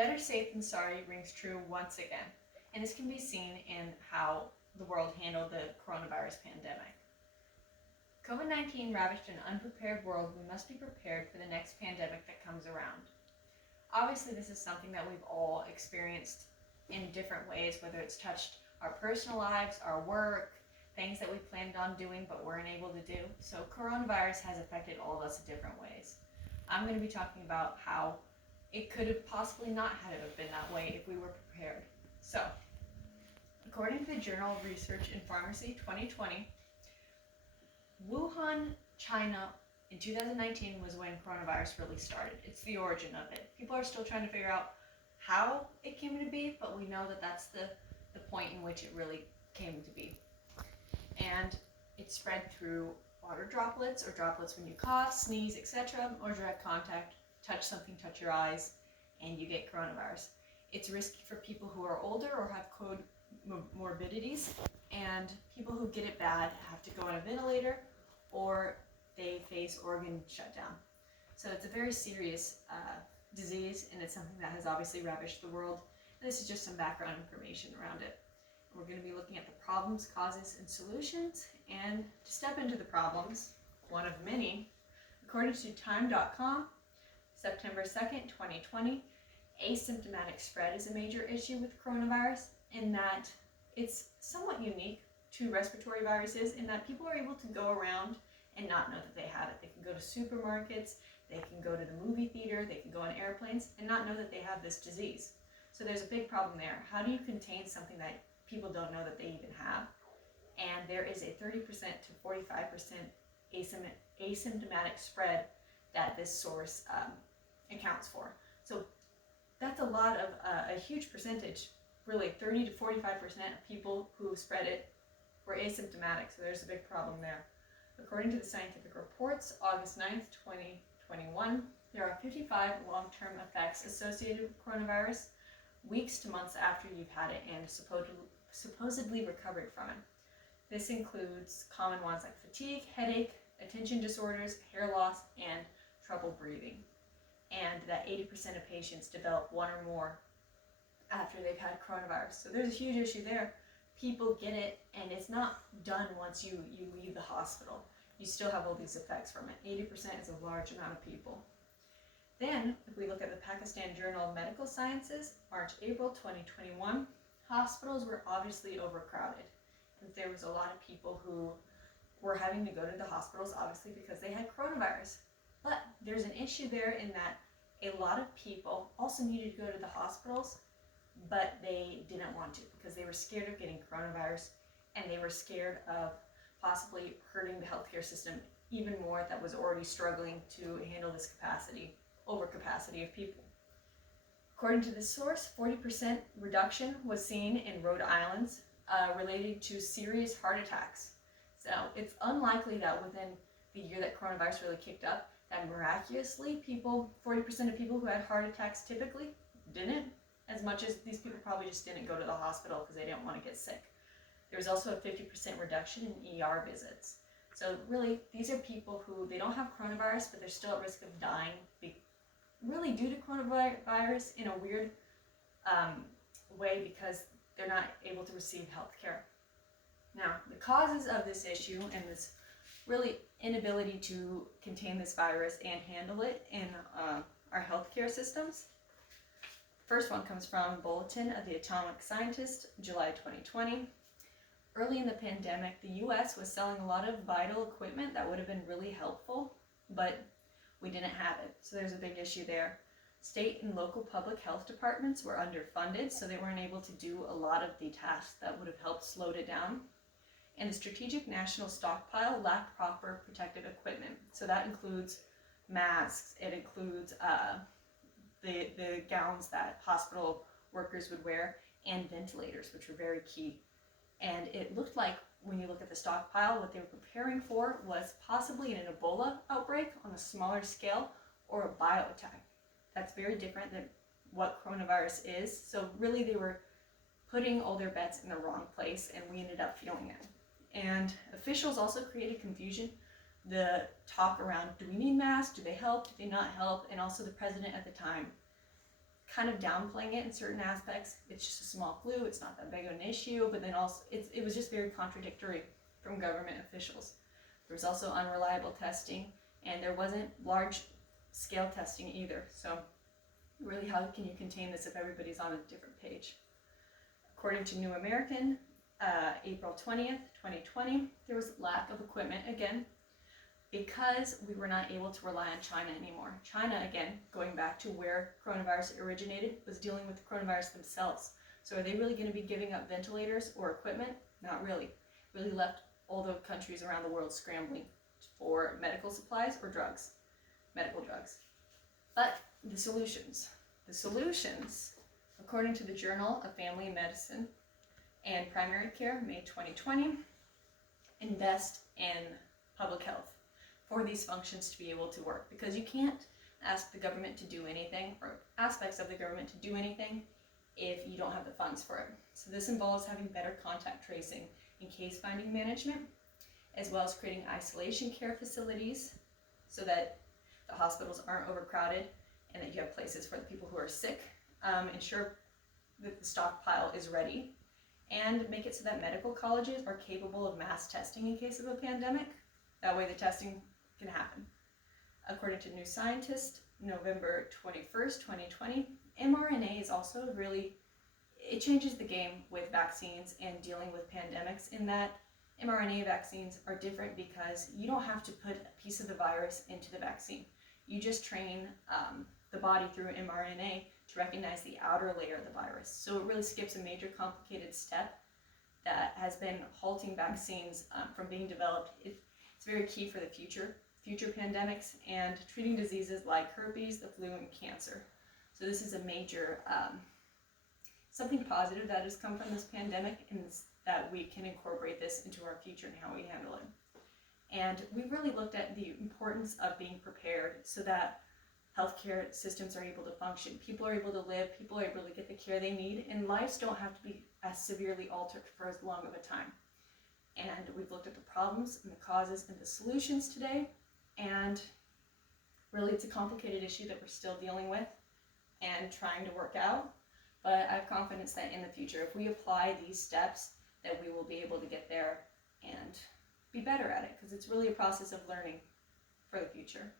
Better safe than sorry rings true once again, and this can be seen in how the world handled the coronavirus pandemic. COVID-19 ravaged an unprepared world. We must be prepared for the next pandemic that comes around. Obviously, this is something that we've all experienced in different ways, whether it's touched our personal lives, our work, things that we planned on doing but weren't able to do. So coronavirus has affected all of us in different ways. I'm going to be talking about how it could have possibly not have been that way if we were prepared. So, according to the Journal of Research in Pharmacy 2020, Wuhan, China in 2019 was when coronavirus really started. It's the origin of it. People are still trying to figure out how it came to be, but we know that that's the point in which it really came to be. And it spread through water droplets or droplets when you cough, sneeze, etc., or direct contact, touch something, touch your eyes, and you get coronavirus. It's risky for people who are older or have comorbidities, and people who get it bad have to go on a ventilator or they face organ shutdown. So it's a very serious disease, and it's something that has obviously ravaged the world. And this is just some background information around it. We're going to be looking at the problems, causes, and solutions. And to step into the problems, one of many, according to Time.com, September 2nd, 2020, asymptomatic spread is a major issue with coronavirus in that it's somewhat unique to respiratory viruses in that people are able to go around and not know that they have it. They can go to supermarkets, they can go to the movie theater, they can go on airplanes and not know that they have this disease. So there's a big problem there. How do you contain something that people don't know that they even have? And there is a 30% to 45% asymptomatic spread that this source accounts for. So that's a lot of a huge percentage, really 30 to 45% of people who spread it were asymptomatic, so there's a big problem there. According to the Scientific Reports, August 9th, 2021, there are 55 long-term effects associated with coronavirus, weeks to months after you've had it and supposedly recovered from it. This includes common ones like fatigue, headache, attention disorders, hair loss, and trouble breathing. And that 80% of patients develop one or more after they've had coronavirus. So there's a huge issue there. People get it, and it's not done once you leave the hospital. You still have all these effects from it. 80% is a large amount of people. Then, if we look at the Pakistan Journal of Medical Sciences, March-April 2021, hospitals were obviously overcrowded. And there was a lot of people who were having to go to the hospitals, obviously, because they had coronavirus. But there's an issue there in that a lot of people also needed to go to the hospitals, but they didn't want to because they were scared of getting coronavirus, and they were scared of possibly hurting the healthcare system even more that was already struggling to handle this overcapacity of people. According to this source, 40% reduction was seen in Rhode Island related to serious heart attacks. So it's unlikely that within the year that coronavirus really kicked up, that miraculously 40% of people who had heart attacks typically didn't, as much as these people probably just didn't go to the hospital because they didn't want to get sick. There was also a 50% reduction in ER visits. So really, these are people who, they don't have coronavirus, but they're still at risk of dying, really due to coronavirus in a weird way because they're not able to receive health care. Now, the causes of this issue and this really inability to contain this virus and handle it in our healthcare systems. First one comes from Bulletin of the Atomic Scientist, July 2020. Early in the pandemic, the US was selling a lot of vital equipment that would have been really helpful, but we didn't have it. So there's a big issue there. State and local public health departments were underfunded, so they weren't able to do a lot of the tasks that would have helped slow it down. And the Strategic National Stockpile lacked proper protective equipment. So that includes masks, it includes the gowns that hospital workers would wear, and ventilators, which were very key. And it looked like, when you look at the stockpile, what they were preparing for was possibly an Ebola outbreak on a smaller scale or a bio attack. That's very different than what coronavirus is. So really they were putting all their bets in the wrong place, and we ended up feeling it. And officials also created confusion. The talk around, do we need masks? Do they help? Do they not help? And also the president at the time kind of downplaying it in certain aspects. It's just a small flu, it's not that big of an issue, but then also it was just very contradictory from government officials. There was also unreliable testing, and there wasn't large scale testing either. So really, how can you contain this if everybody's on a different page? According to New American, April 20th, 2020, there was lack of equipment again because we were not able to rely on China anymore. China, again, going back to where coronavirus originated, was dealing with the coronavirus themselves. So are they really going to be giving up ventilators or equipment? Not really. Really left all the countries around the world scrambling for medical supplies or drugs, medical drugs. But the solutions, according to the Journal of Family Medicine and Primary Care, May 2020, invest in public health for these functions to be able to work, because you can't ask the government to do anything, or aspects of the government to do anything, if you don't have the funds for it. So this involves having better contact tracing and case finding management, as well as creating isolation care facilities so that the hospitals aren't overcrowded and that you have places for the people who are sick. Ensure that the stockpile is ready, and make it so that medical colleges are capable of mass testing in case of a pandemic. That way the testing can happen. According to New Scientist, November 21st, 2020, mRNA is also really, it changes the game with vaccines and dealing with pandemics, in that mRNA vaccines are different because you don't have to put a piece of the virus into the vaccine. You just train the body through mRNA to recognize the outer layer of the virus. So it really skips a major complicated step that has been halting vaccines from being developed. It's very key for the future pandemics and treating diseases like herpes, the flu, and cancer. So this is a major, something positive that has come from this pandemic, and that we can incorporate this into our future and how we handle it. And we really looked at the importance of being prepared so that healthcare systems are able to function, people are able to live, people are able to get the care they need, and lives don't have to be as severely altered for as long of a time. And we've looked at the problems and the causes and the solutions today, and really it's a complicated issue that we're still dealing with and trying to work out, but I have confidence that in the future, if we apply these steps, that we will be able to get there and be better at it, because it's really a process of learning for the future.